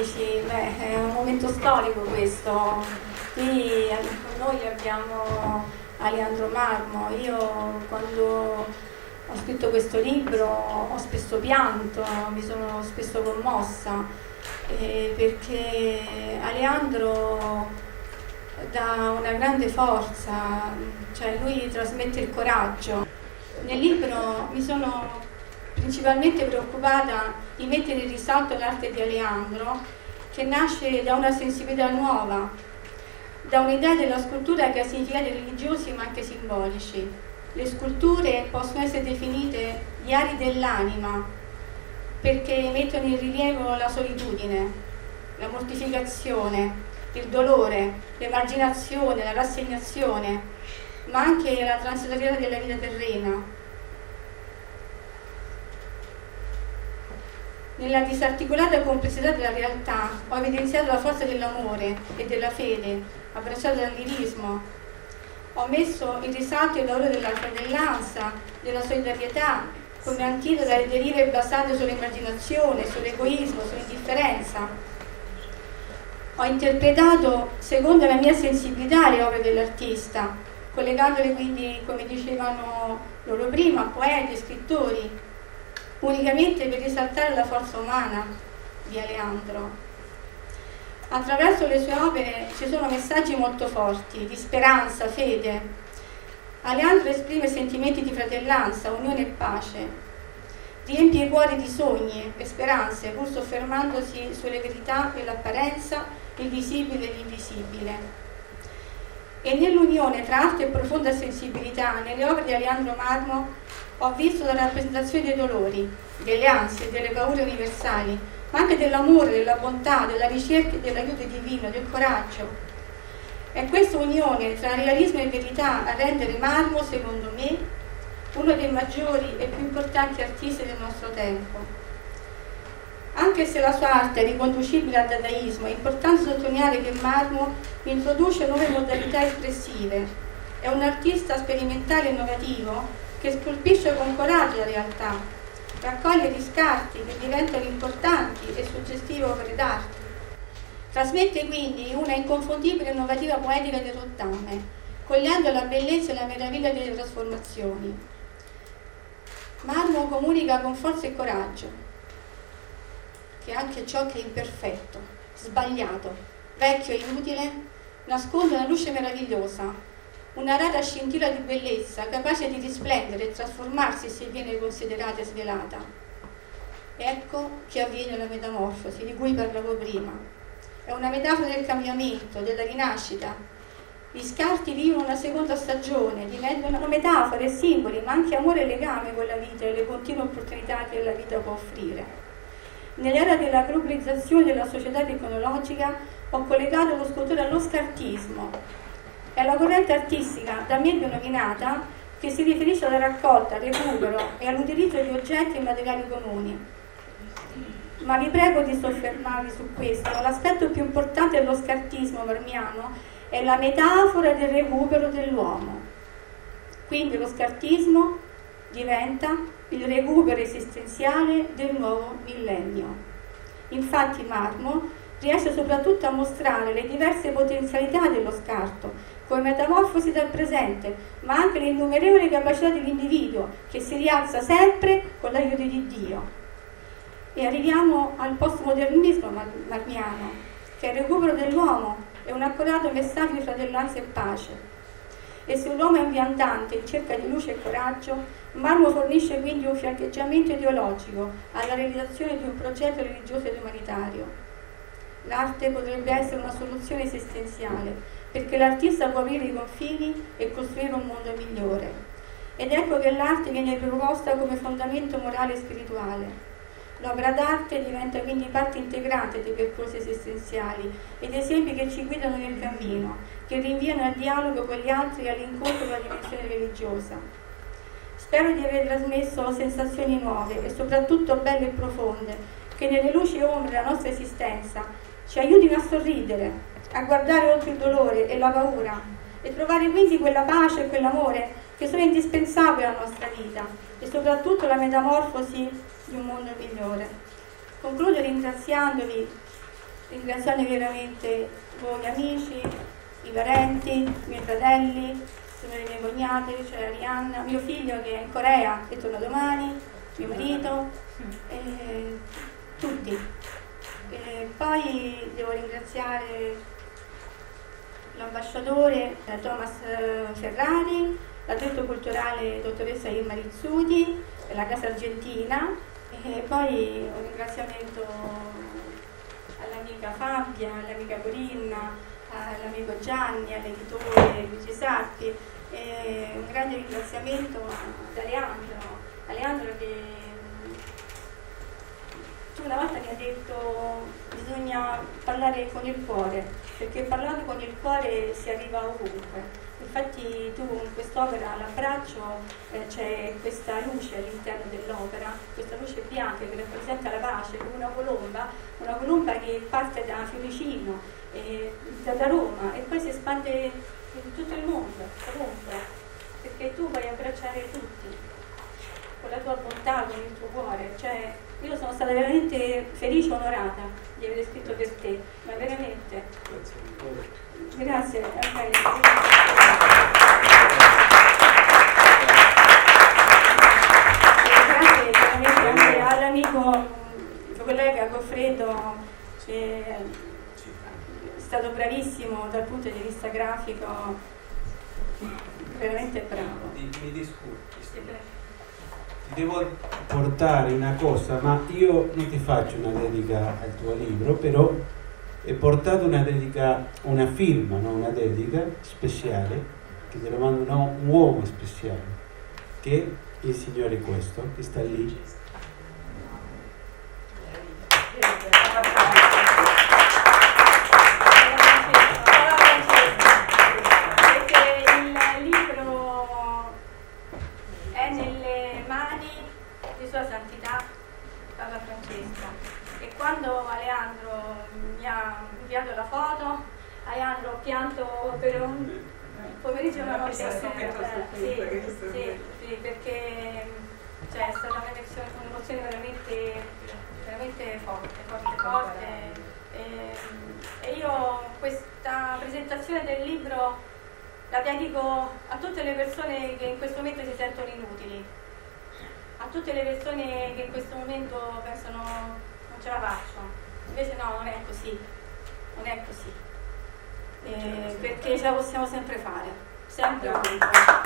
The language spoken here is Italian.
Italici, è un momento storico questo. Qui con noi abbiamo Aleandro Marmo. Io quando ho scritto questo libro ho spesso pianto, mi sono spesso commossa, perché Aleandro dà una grande forza, cioè lui trasmette il coraggio. Nel libro mi sono principalmente preoccupata di mettere in risalto l'arte di Aleandro, che nasce da una sensibilità nuova, da un'idea della scultura che ha significati religiosi ma anche simbolici. Le sculture possono essere definite gli ari dell'anima perché mettono in rilievo la solitudine, la mortificazione, il dolore, l'emarginazione, la rassegnazione, ma anche la transitorietà della vita terrena. Nella disarticolata complessità della realtà ho evidenziato la forza dell'amore e della fede, abbracciata dal lirismo. Ho messo in risalto il valore della fratellanza, della solidarietà, come antidoto alle derive basate sull'immaginazione, sull'egoismo, sull'indifferenza. Ho interpretato, secondo la mia sensibilità, le opere dell'artista, collegandole quindi, come dicevano loro prima, a poeti, scrittori, unicamente per risaltare la forza umana di Aleandro. Attraverso le sue opere ci sono messaggi molto forti, di speranza, fede. Aleandro esprime sentimenti di fratellanza, unione e pace. Riempie i cuori di sogni e speranze, pur soffermandosi sulle verità dell'apparenza, il visibile e l'invisibile. E nell'unione tra arte e profonda sensibilità, nelle opere di Aleandro Marmo, ho visto la rappresentazione dei dolori, delle ansie, delle paure universali, ma anche dell'amore, della bontà, della ricerca e dell'aiuto divino, del coraggio. È questa unione tra realismo e verità a rendere Marmo, secondo me, uno dei maggiori e più importanti artisti del nostro tempo. Anche se la sua arte è riconducibile al dadaismo, è importante sottolineare che Marmo introduce nuove modalità espressive. È un artista sperimentale e innovativo che scolpisce con coraggio la realtà, raccoglie gli scarti che diventano importanti e suggestive opere d'arte. Trasmette quindi una inconfondibile e innovativa poetica del rottame, cogliendo la bellezza e la meraviglia delle trasformazioni. Marmo comunica con forza e coraggio, che anche ciò che è imperfetto, sbagliato, vecchio e inutile, nasconde una luce meravigliosa, una rara scintilla di bellezza capace di risplendere e trasformarsi se viene considerata e svelata. Ecco che avviene la metamorfosi di cui parlavo prima. È una metafora del cambiamento, della rinascita. Gli scarti vivono una seconda stagione, diventano metafore, simboli, ma anche amore e legame con la vita e le continue opportunità che la vita può offrire. Nell'era della globalizzazione della società tecnologica ho collegato lo scultore allo scartismo. È la corrente artistica da me denominata che si riferisce alla raccolta, al recupero e all'utilizzo di oggetti e materiali comuni. Ma vi prego di soffermarvi su questo. L'aspetto più importante dello scartismo marmiano è la metafora del recupero dell'uomo. Quindi lo scartismo diventa il recupero esistenziale del nuovo millennio. Infatti Marmo riesce soprattutto a mostrare le diverse potenzialità dello scarto, come metamorfosi dal presente, ma anche le innumerevoli capacità dell'individuo che si rialza sempre con l'aiuto di Dio. E arriviamo al postmodernismo marmiano, che è il recupero dell'uomo, è un accurato messaggio di fratellanza e pace. E se l'uomo è un viandante in cerca di luce e coraggio, Marmo fornisce quindi un fiancheggiamento ideologico alla realizzazione di un progetto religioso ed umanitario. L'arte potrebbe essere una soluzione esistenziale, perché l'artista può aprire i confini e costruire un mondo migliore. Ed ecco che l'arte viene proposta come fondamento morale e spirituale. L'opera d'arte diventa quindi parte integrante dei percorsi esistenziali ed esempi che ci guidano nel cammino, che rinviano al dialogo con gli altri e all'incontro con la dimensione religiosa. Spero di aver trasmesso sensazioni nuove e soprattutto belle e profonde, che nelle luci e ombre della nostra esistenza ci aiutino a sorridere, a guardare oltre il dolore e la paura e trovare quindi quella pace e quell'amore che sono indispensabili alla nostra vita e soprattutto la metamorfosi di un mondo migliore. Concludo ringraziandovi ringraziare veramente voi amici, i parenti, i miei fratelli, sono le mie cognate, c'è Arianna, mio figlio che è in Corea e torna domani, mio marito, tutti. Poi devo ringraziare l'ambasciatore Thomas Ferrari, l'addetto culturale dottoressa Irma Rizzuti, la Casa Argentina, e poi un ringraziamento all'amica Fabia, all'amica Corinna, all'amico Gianni, all'editore Luigi Sarti, e un grande ringraziamento ad Aleandro che una volta mi ha detto bisogna parlare con il cuore, perché parlando con il cuore si arriva ovunque. Infatti tu in quest'opera all'abbraccio c'è questa luce all'interno dell'opera, questa luce bianca che rappresenta la pace, come una colomba che parte da Fiumicino, da Roma e poi si espande in tutto il mondo, ovunque, perché tu puoi abbracciare tutti con la tua bontà, con il tuo cuore. Cioè, io sono stata veramente felice e onorata di aver scritto per te, ma veramente. Grazie. Okay. Grazie veramente anche all'amico, collega Goffredo, che è stato bravissimo dal punto di vista grafico, veramente bravo. Mi disculpi. Ti devo portare una cosa, ma io non ti faccio una dedica al tuo libro, però è portato una dedica, una firma, no? Una dedica speciale, che te lo manda un uomo speciale, che è il Signore questo, che sta lì. Sua Santità Papa Francesco, e quando Aleandro mi ha inviato la foto, Aleandro ho pianto per un pomeriggio e una notte intera. Sì, perché cioè, è stata un'emozione veramente forte. E io questa presentazione del libro la dedico a tutte le persone che in questo momento si sentono inutili, a tutte le persone che in questo momento pensano non ce la faccio, invece no, non è così, perché ce la possiamo sempre fare, sempre ovunque.